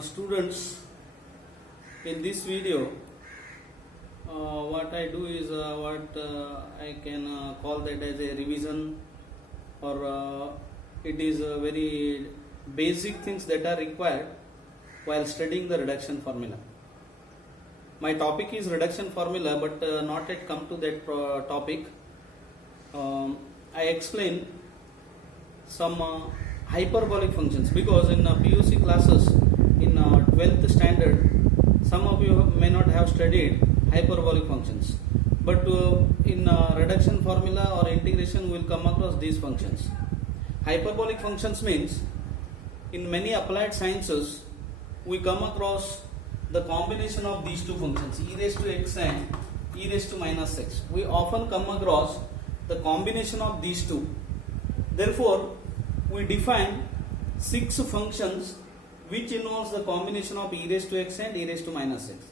Students, in this video what I do is what I can call that as a revision, or it is very basic things that are required while studying the reduction formula. My topic is reduction formula, but not yet come to that topic. I explain some hyperbolic functions, because in PUC classes in 12th standard some of you may not have studied hyperbolic functions, but in reduction formula or integration we will come across these functions. Hyperbolic functions means in many applied sciences we come across the combination of these two functions, e raised to x and e raised to minus x. We often come across the combination of these two. Therefore, we define 6 functions which involves the combination of e raised to x and e raised to minus x,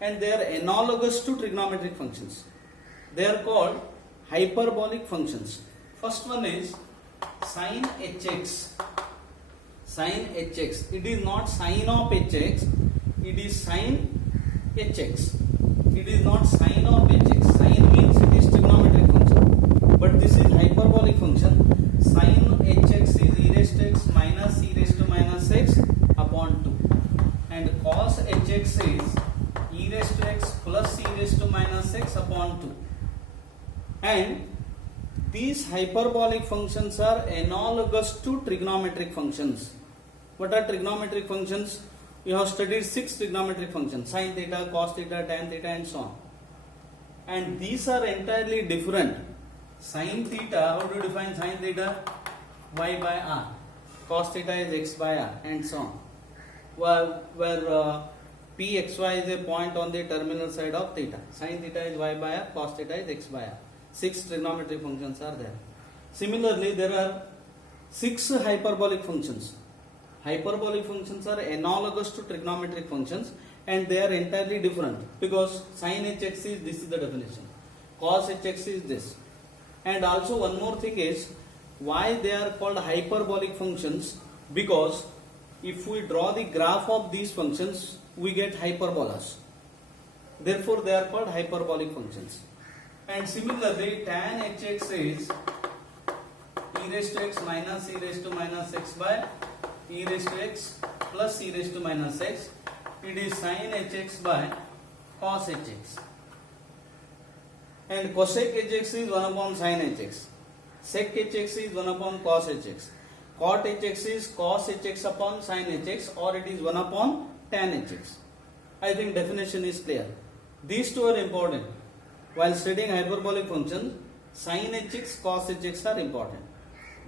and they are analogous to trigonometric functions. They are called hyperbolic functions. First one is sin hx. Sin hx. It is not sin of hx, it is sin hx. It is not sin of hx. Sin means it is trigonometric function, but this is hyperbolic function. Sin hx is e raised to x minus e raised to minus x upon 2, and cos hx is e raised to x plus e raised to minus x upon 2. And these hyperbolic functions are analogous to trigonometric functions. What are trigonometric functions? We have studied 6 trigonometric functions: sin theta, cos theta, tan theta, and so on. And these are entirely different. Sin theta, how do you define sin theta? Y by r. Cos theta is x by r, and so on. Where pxy is a point on the terminal side of theta. Sin theta is y by r, cos theta is x by r. 6 trigonometric functions are there. Similarly, there are 6 hyperbolic functions. Hyperbolic functions are analogous to trigonometric functions, and they are entirely different, because sin hx is, this is the definition, cos hx is this. And also one more thing is why they are called hyperbolic functions, because if we draw the graph of these functions we get hyperbolas. Therefore they are called hyperbolic functions. And similarly, tan hx is e raised to x minus e raised to minus x by e raised to x plus e raised to minus x. It is sin hx by cos hx. And cosec hx is 1 upon sin hx. Sec hx is 1 upon cos hx. Cot hx is cos hx upon sin hx, or it is 1 upon tan hx. I think definition is clear. These two are important. While studying hyperbolic functions, sin hx, cos hx are important,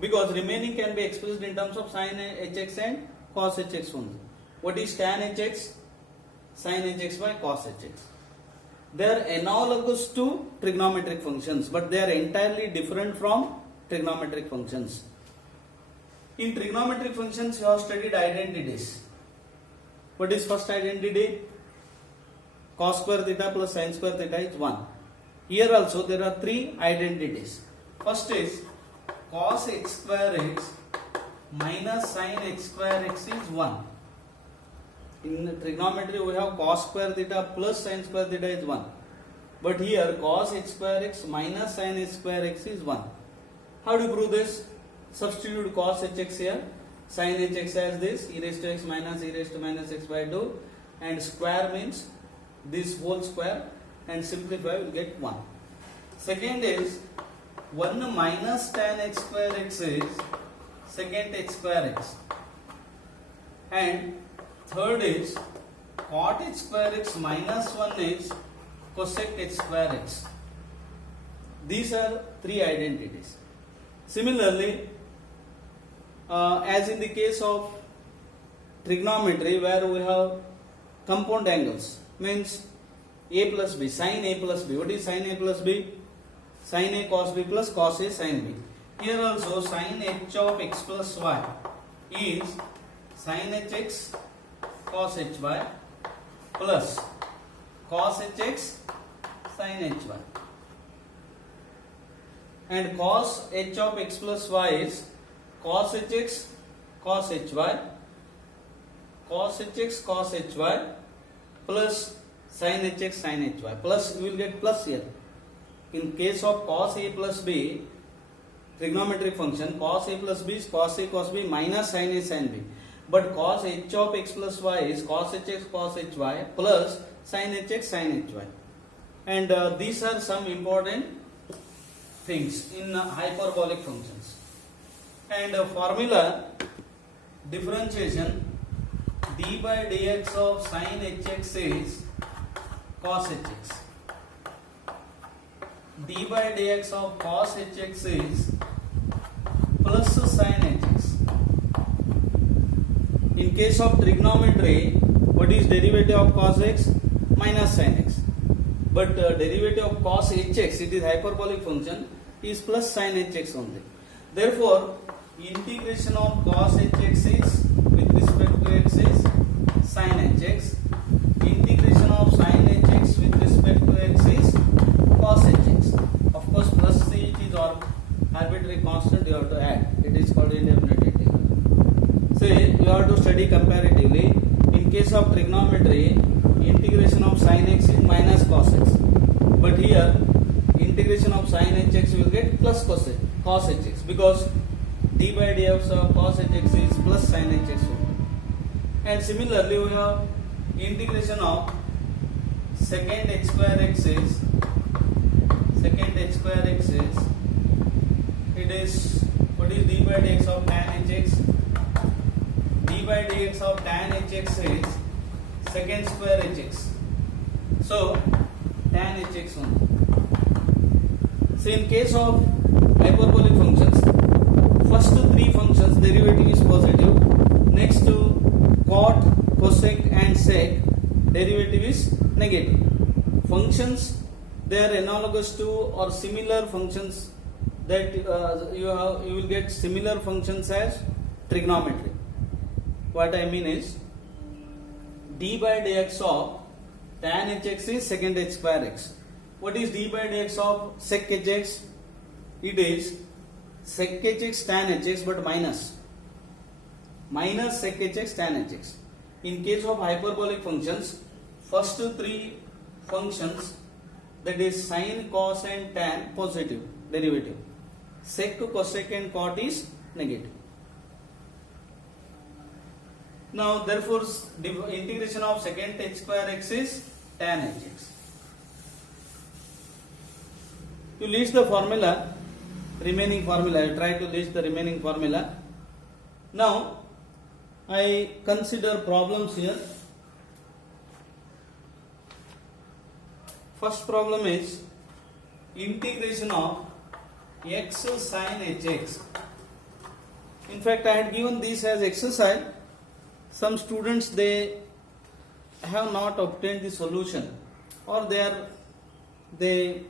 because remaining can be expressed in terms of sin hx and cos hx only. What is tan hx? Sin hx by cos hx. They are analogous to trigonometric functions, but they are entirely different from trigonometric functions. In trigonometric functions, you have studied identities. What is first identity? Cos square theta plus sin square theta is 1. Here also there are 3 identities. First is cos x square x minus sin x square x is 1. In trigonometry we have cos square theta plus sin square theta is 1. But here cos h square x minus sin h square x is 1. How do you prove this? Substitute cos hx here. Sin hx as this, e raised to x minus e raised to minus x by 2, and square means this whole square, and simplify, we will get 1. Second is 1 minus tan x square x is secant x square x. And third is cot h square x minus 1 is cosec h square x. These are 3 identities. Similarly, as in the case of trigonometry, where we have compound angles, means a plus b, sin a plus b. What is sin a plus b? Sin a cos b plus cos a sin b. Here also sin h of x plus y is sin hx cos hy plus cos hx sin hy. And cos h of x plus y is cos hx cos hy cos hx cos hy plus sin hx sin hy, plus you will get plus here. In case of cos a plus b, trigonometric function, cos a plus b is cos a cos b minus sin a sin b. But cos h of x plus y is cos hx cos hy plus sin hx sin hy. And these are some important things in hyperbolic functions. And formula differentiation, d by dx of sin hx is cos hx. d by dx of cos hx is plus sin hx. In case of trigonometry, what is derivative of cos x? Minus sin x. But derivative of cos hx, it is hyperbolic function, is plus sin hx only. Therefore, integration of cos hx is with respect to x is sin hx. Integration of sin hx with respect to x is cos hx. Of course, plus c it is or arbitrary constant you have to add. It is called indefinite integral. Say you have to study comparatively. In case of trigonometry, integration of sin x is minus cos x. But here, integration of sin hx you will get plus cos hx because d by dx of cos hx is plus sin hx. And similarly, we have integration of secant h square x is it is what is d by dx of tan hx? d by dx of tan hx is secant square hx. So tan hx only. So in case of hyperbolic functions, first three functions derivative is positive. Next to cot, cosec and sec derivative is negative. Functions, they are analogous to or similar functions that you will get similar functions as trigonometry. What I mean is d by dx of tan hx is secant h square x. What is d by dx of sec hx? It is sec hx tan hx but minus sec hx tan hx. In case of hyperbolic functions, first three functions, that is sin, cos and tan, positive derivative. Sec, cosec and cot is negative. Now therefore integration of secant h square x is tan hx. You list the formula, remaining formula. I try to list the remaining formula. Now I consider problems here. First problem is integration of x sin hx. In fact, I had given this as exercise. Some students, they have not obtained the solution, or they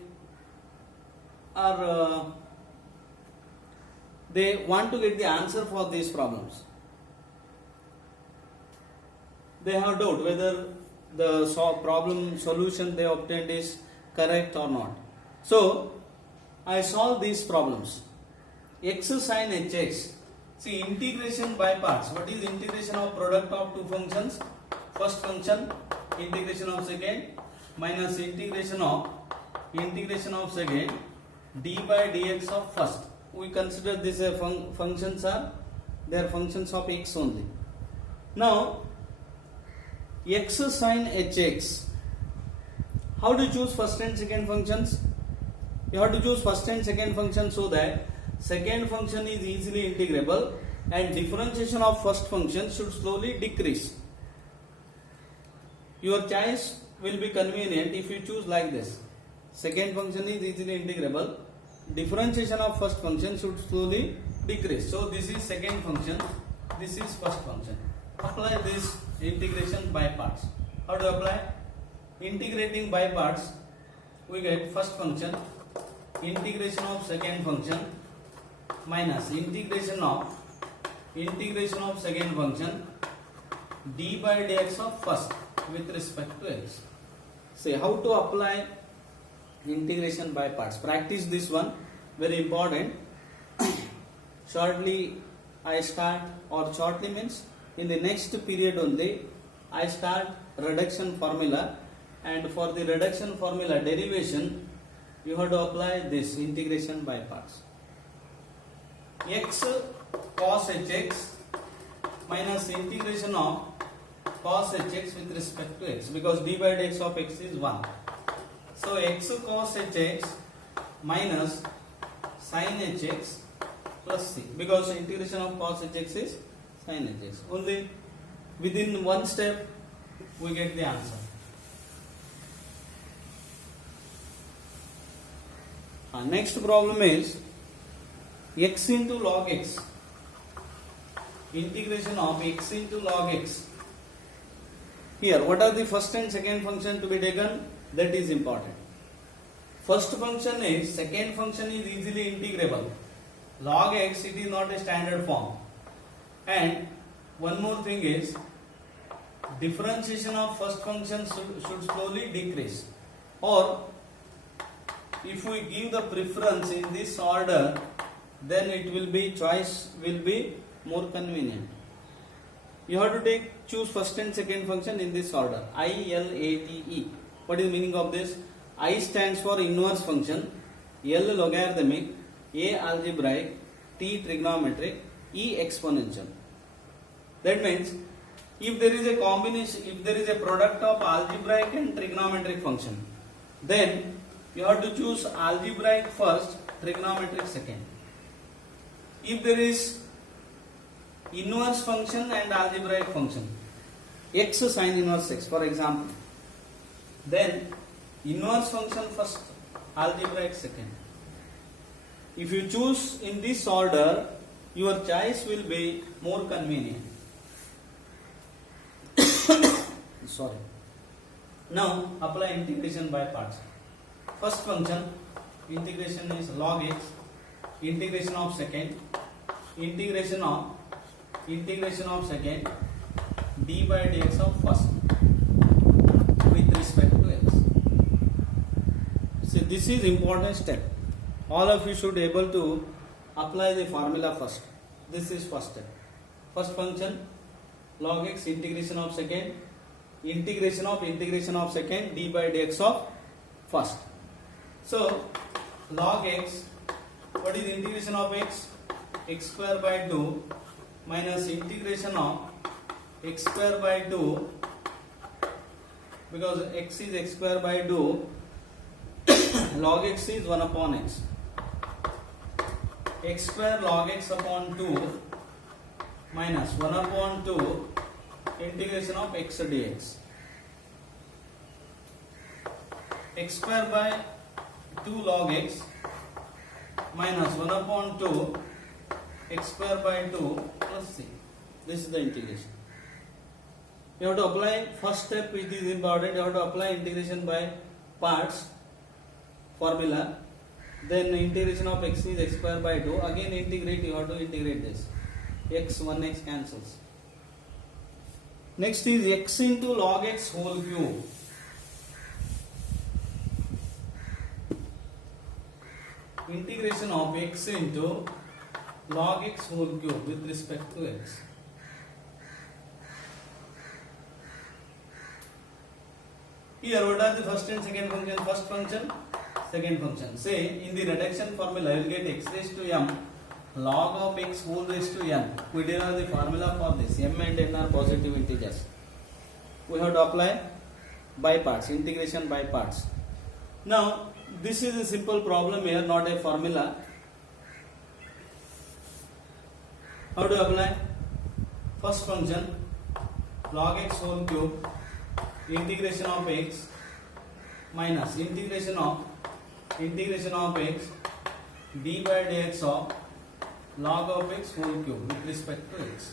want to get the answer for these problems. They have doubt whether the problem solution they obtained is correct or not. So I solve these problems. X sin hx. See, integration by parts. What is integration of product of two functions? First function, integration of second, minus integration of second, d by dx of first. We consider this a functions are, they are functions of x only. Now x sin hx. How to choose first and second functions? You have to choose first and second function so that second function is easily integrable and differentiation of first function should slowly decrease. Your choice will be convenient if you choose like this. Second function is easily integrable, differentiation of first function should slowly decrease. So this is second function, this is first function. Apply this integration by parts. How to apply? Integrating by parts, we get first function, integration of second function, minus integration of second function, d by dx of first with respect to x. Say how to apply integration by parts. Practice this one, very important. Shortly I start, or shortly means in the next period only I start reduction formula, and for the reduction formula derivation you have to apply this integration by parts. X cos hx minus integration of cos hx with respect to x, because d by dx of x is 1. So x cos hx minus sin hx plus c, because integration of cos hx is sin hx. Only within one step we get the answer. Next problem is x into log x. Integration of x into log x. Here, what are the first and second function to be taken? That is important. First function is, second function is easily integrable. Log x, it is not a standard form. And one more thing is, differentiation of first function should slowly decrease. Or, if we give the preference in this order, then it will be, choice will be more convenient. You have to choose first and second function in this order. I, L, A, T, E. What is the meaning of this? I stands for inverse function, L logarithmic, A algebraic, T trigonometric, E exponential. That means if there is a combination, if there is a product of algebraic and trigonometric function, then you have to choose algebraic first, trigonometric second. If there is inverse function and algebraic function, x sin inverse x for example, then inverse function first, algebraic second. If you choose in this order, your choice will be more convenient. Sorry. Now apply integration by parts. First function, integration is log x, integration of second, integration of second, d by dx of first with respect to x. See, this is important step. All of you should be able to apply the formula first. This is first step. First function, log x, integration of second, integration of second, d by dx of first. So log x, what is integration of x? X square by 2 minus integration of x square by 2, because x is x square by 2, log x is 1 upon x. X square log x upon 2 minus 1 upon 2 integration of x dx. X square by 2 log x minus 1 upon 2 x square by 2 plus c. This is the integration. You have to apply, first step it is important, you have to apply integration by parts formula. Then integration of x is x square by 2. Again integrate, you have to integrate this. X, 1x cancels. Next is x into log x whole cube. Integration of x into log x whole cube with respect to x. Here what are the first and second function? First function, second function. Say in the reduction formula you will get x raised to m log of x whole raised to n. We derive the formula for this. M and n are positive integers. We have to apply by parts, integration by parts. Now this is a simple problem here, not a formula. How to apply? First function, log x whole cube, integration of x minus integration of x d by dx of log of x whole cube with respect to x.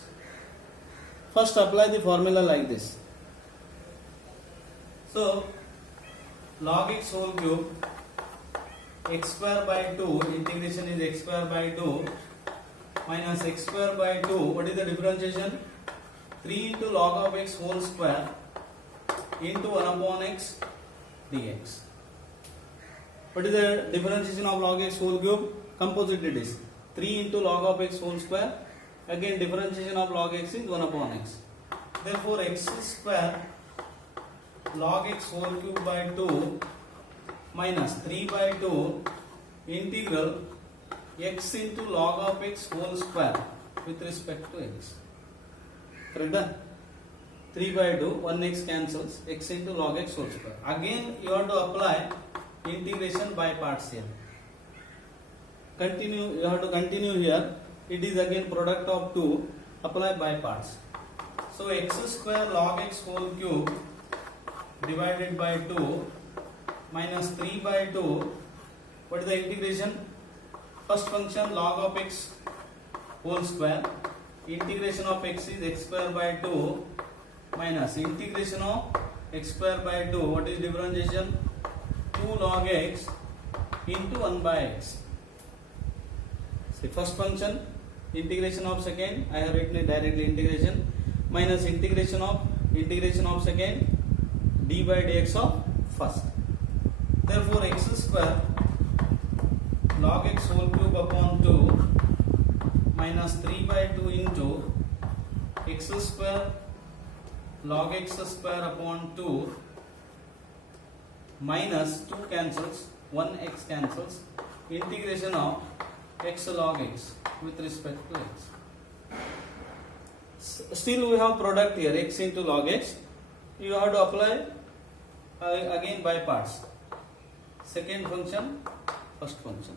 First apply the formula like this. So log x whole cube, x square by 2, integration is x square by 2 minus x square by 2. What is the differentiation? 3 into log of x whole square into 1 upon x dx. What is the differentiation of log x whole cube? Composite it is 3 into log of x whole square Again differentiation of log x is 1 upon x. Therefore x square log x whole cube by 2 minus 3 by 2 integral x into log of x whole square with respect to x. Correct? 3 by 2, 1x cancels, x into log x whole square. Again you have to apply integration by parts here. You have to continue here. It is again product of 2, apply by parts. So x square log x whole cube divided by 2 minus 3 by 2. What is the integration? First function log of x whole square. Integration of x is x square by 2 minus integration of x square by 2. What is differentiation? 2 log x into 1 by x. See, first function integration of second, I have written it directly integration, minus integration of second d by dx of first. Therefore x square log x whole cube upon 2 minus 3 by 2 into x square log x square upon 2 minus 2 cancels, 1x cancels, integration of x log x with respect to x. Still we have product here, x into log x. You have to apply again by parts. Second function, first function.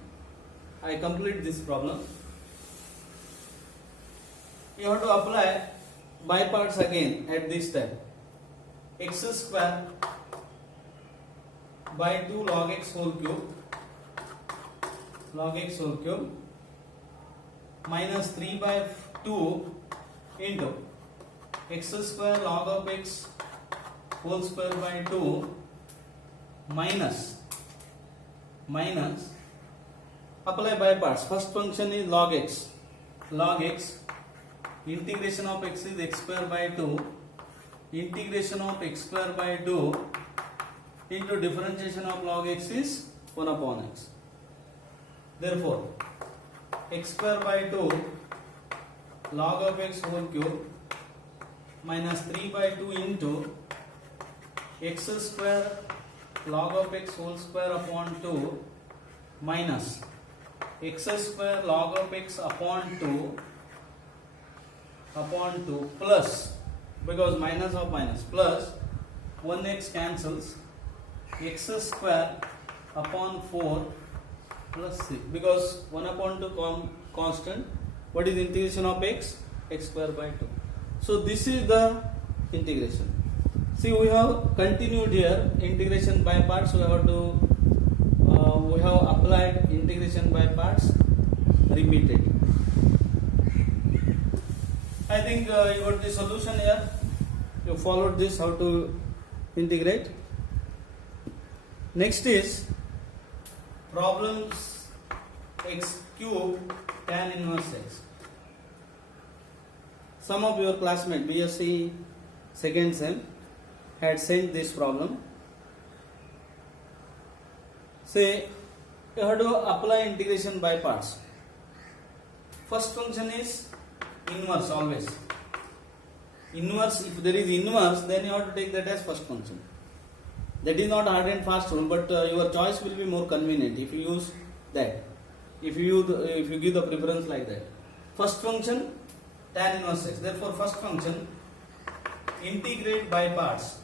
I complete this problem. You have to apply by parts again at this step. X square by 2 log x whole cube minus 3 by 2 into x square log of x whole square by 2 minus apply by parts. First function is log x, integration of x is x square by 2, integration of x square by 2 into differentiation of log x is 1 upon x. Therefore x square by 2 log of x whole cube minus 3 by 2 into x square log of x whole square upon 2 minus x square log of x upon 2 plus, because minus of minus, plus 1x cancels, x square upon 4 plus 6, because 1 upon 2 constant. What is integration of x? X square by 2. So this is the integration. See, we have continued here integration by parts. We have applied integration by parts repeated. I think you got the solution here. You followed this, how to integrate. Next is problems x cube tan inverse x. Some of your classmates BSc second sem had sent this problem. Say you have to apply integration by parts. First function is inverse always. Inverse, if there is inverse, then you have to take that as first function. That is not hard and fast rule, but your choice will be more convenient if you use that. If you give the preference like that. First function tan inverse x. Therefore, first function integrate by parts.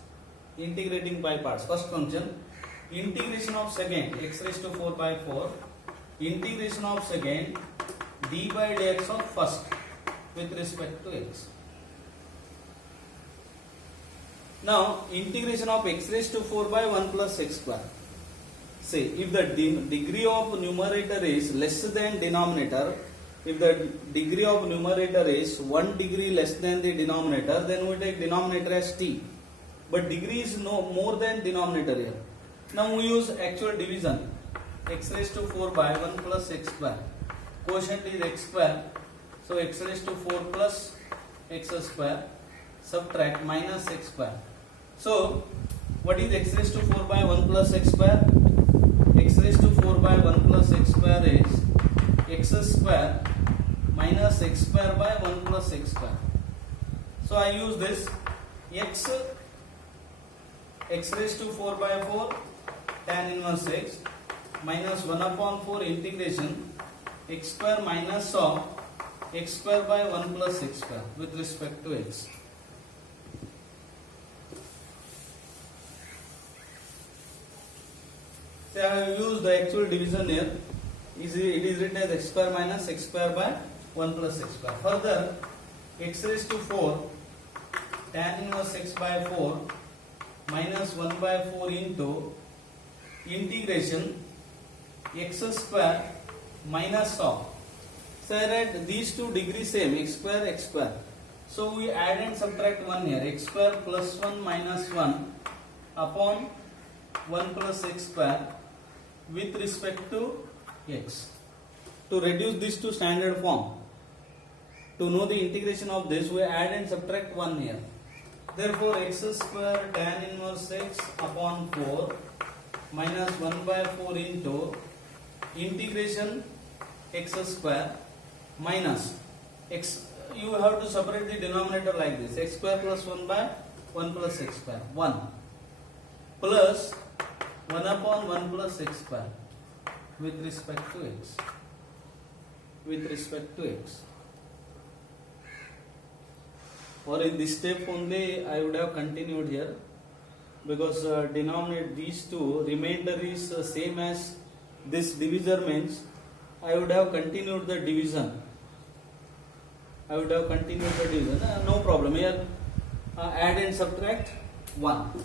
Integrating by parts. First function integration of second x raised to 4 by 4. Integration of second d by dx of first with respect to x. Now integration of x raised to 4 by 1 plus x square. Say if the degree of numerator is less than denominator, if the degree of numerator is 1 degree less than the denominator, then we take denominator as t. But degree is more than denominator here. Now we use actual division. X raised to 4 by 1 plus x square. Quotient is x square. So x raised to 4 plus x square. Subtract minus x square. So what is x raised to 4 by 1 plus x square? X raised to 4 by 1 plus x square is x square minus x square by 1 plus x square. So I use this x raised to 4 by 4 tan inverse x minus 1 upon 4 integration x square minus of x square by 1 plus x square with respect to x. So I have used the actual division here. It is written as x square minus x square by 1 plus x square. Further, x raised to 4 tan inverse x by 4 minus 1 by 4 into integration x square minus of. So I write these two degrees same, x square. So we add and subtract 1 here, x square plus 1 minus 1 upon 1 plus x square with respect to x. To reduce this to standard form, to know the integration of this, we add and subtract 1 here. Therefore, x square tan inverse x upon 4 minus 1 by 4 into integration x square minus x. You have to separate the denominator like this, x square plus 1 by 1 plus x square, 1 plus 1 upon 1 plus x square with respect to x. Or in this step only I would have continued here, because denominate these two, remainder is same as this divisor means I would have continued the division. No problem here. Add and subtract 1.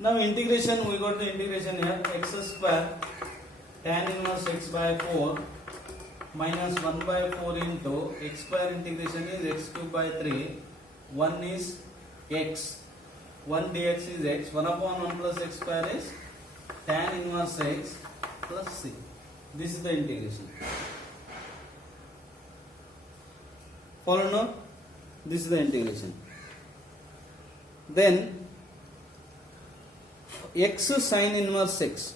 Now integration, we got the integration here, x square tan inverse x by 4 minus 1 by 4 into x square integration is x cube by 3, 1 is x, 1 dx is x, 1 upon 1 plus x square is tan inverse x plus c. This is the integration. Follow now? This is the integration. Then x sin inverse x.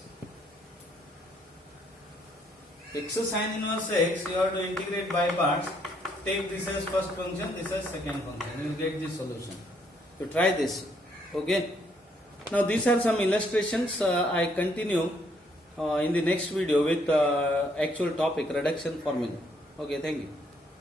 X sin inverse x, you have to integrate by parts. Take this as first function, this as second function. You will get this solution. You try this. Okay. Now these are some illustrations. I continue in the next video with actual topic, reduction formula. Okay, thank you.